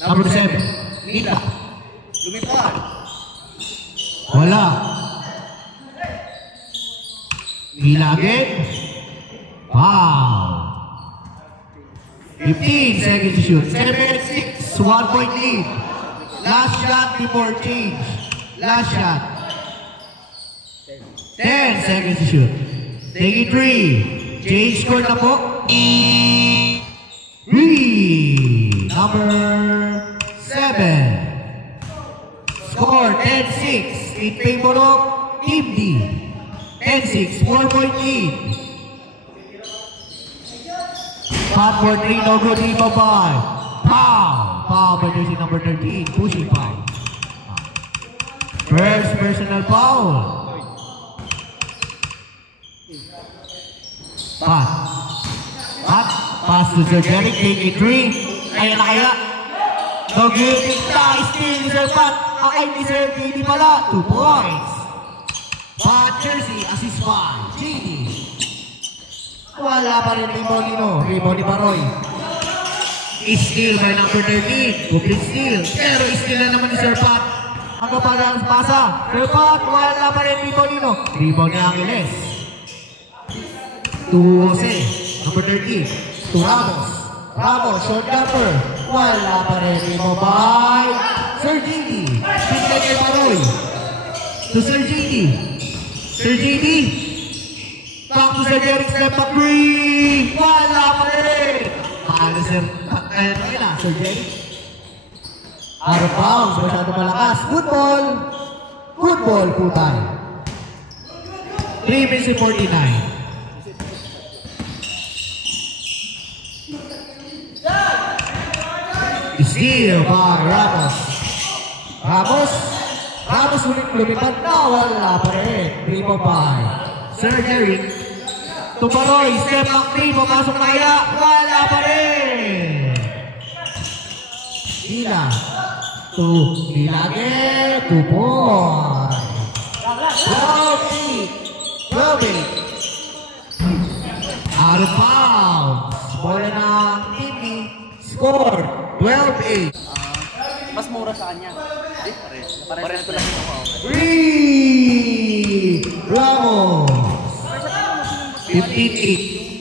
Number 7. Nila. Lumipad. Wala. Nila again. Wow. 15 seconds to shoot. 7-6. 1 point lead. Last shot before change. Last shot. 10 seconds to shoot. Take it 3. Change score na po. 3. Number 7. Score 10-6. In favor of Team D. 10-6. 4 point lead. Shot for 3. No good. Rebound by. Foul. Foul by jersey number 13. Pushing foul. First personal foul. Pass to Sir Derek, take it 3. Kaya na kaya. No good. Steal ni Sir Pat. Ay ni Sir JD pala. 2 points. Pat jersey, assist by JD. Wala pa rin rebound ni Baroy. Steal by number 13. Complete steal. Pero steal na naman ni Sir Pat. Ano pa lang pasa? Sir Pat, wala pa rin rebound ni Angeles. To Jose, number 13. To Ramos. Ramos, short jumper. Wala pa rin rebound by Sir JD. Pinlay kay Baroy. To Sir JD. Sir JD. Back to Sir Derek, step back 3. Wala pa rin. Paano Sir? Ano na, Sir Derek? Out of bounds, masyado malakas. Good ball. Good ball po tayo. 3 minutes and 49. Steal by Ramos. Ramos ulit lumipad na. Wala pa rin. Rebound by Sir Derek. Tuparoy, step back 3. Papasok na kaya. Wala pa rin. Nila. Nila again. 2 points. 12-8. Out of bounds. Bola ng TV. Score 12-8. Mas mura sa kanya. Pares ko lang yung 3. Ramos. 15-8.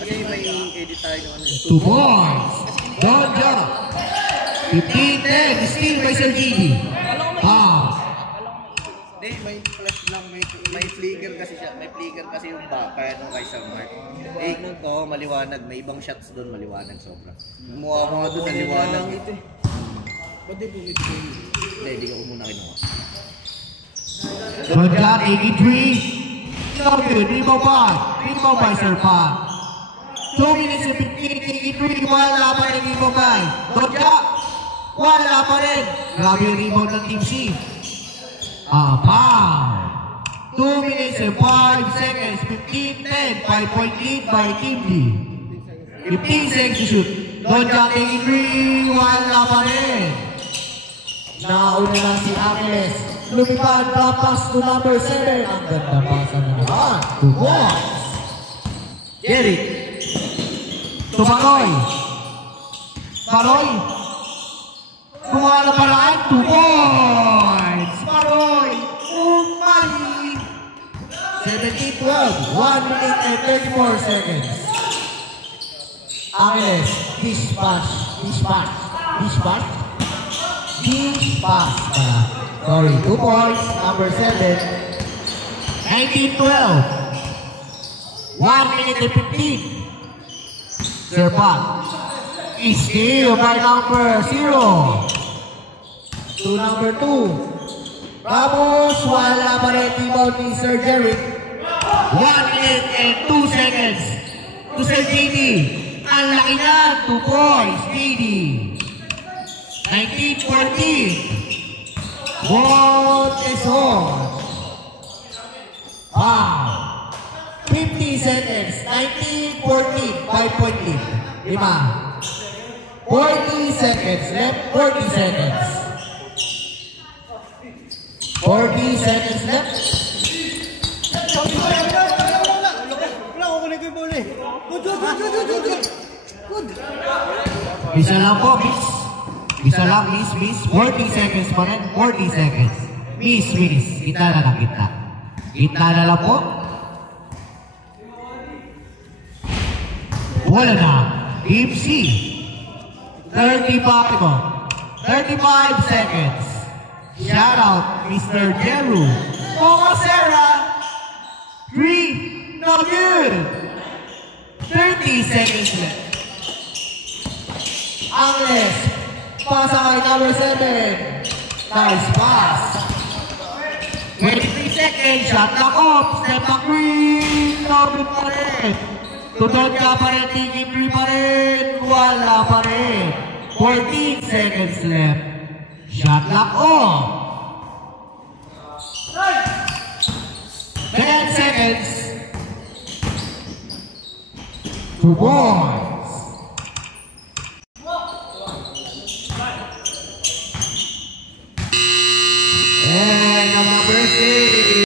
Kasi may edit tayo ng 2 points. Don't jump. 15-10. Steal by Sir Gigi. Hindi, may flash lang. May flicker kasi siya. May flicker kasi yung kaya nung kay Sir Mark. Eh, nung to, maliwanag. May ibang shots doon, maliwanag sobra. Mukha ko nga doon, maliwanag. Ba't di bumit ko yun? Hindi ko muna kinuha. Don't jump. 83. No good. Rebound by Sir Pat. 2 minutes and 15. 83. Wala pa rin rebound by. Don't jump. Wala pa rin. Grabe yung rebound ng Team C. Foul. 2 minutes and 5 seconds. 15-10. 5 point lead by Team D. 15 seconds to shoot. Don't jump. 83. Wala pa rin. Nauna na si Angeles. Lumipad na pass to number 7. Ang ganda pass na naman. 2 points. Derek. To Baroy. Kumuha na paraan. 2 points. Baroy. Umali. 17-12. 1 minute and 34 seconds. Angeles. Dish pass. Sorry, 2 points, number 7. 19-12. 1 minute and 15. Sir Pat. Steal by number 0. To number 2. Ramos, wala pa rin rebound ni Sir Derek. 1 minute and 2 seconds. To Sir JD. Ang laki na, 2 points, JD. 19-14. What is on? 50 seconds. 19-14. 5 point lead. 40 seconds left. 40 seconds. 40 seconds left. Wala ko kunin ko yung bola eh. Good. Isa lang po, Miss. Isa lang, miss. 40 seconds pa rin. 40 seconds. Miss. Gitna na lang, gitna. Gitna na lang po. Wala na. Team C. 35 seconds. Shout out, Mr. Jeru. Momo Sarah. 3. No good. 30 seconds left. Angles. Pasakay number 7. Nice pass. 23 seconds. Shot lock off. Step back green. No good pa rin. Tutod ka pa rin. TG3 pa rin. Wala pa rin. 14 seconds left. Shot lock off. 10 seconds. 2 points.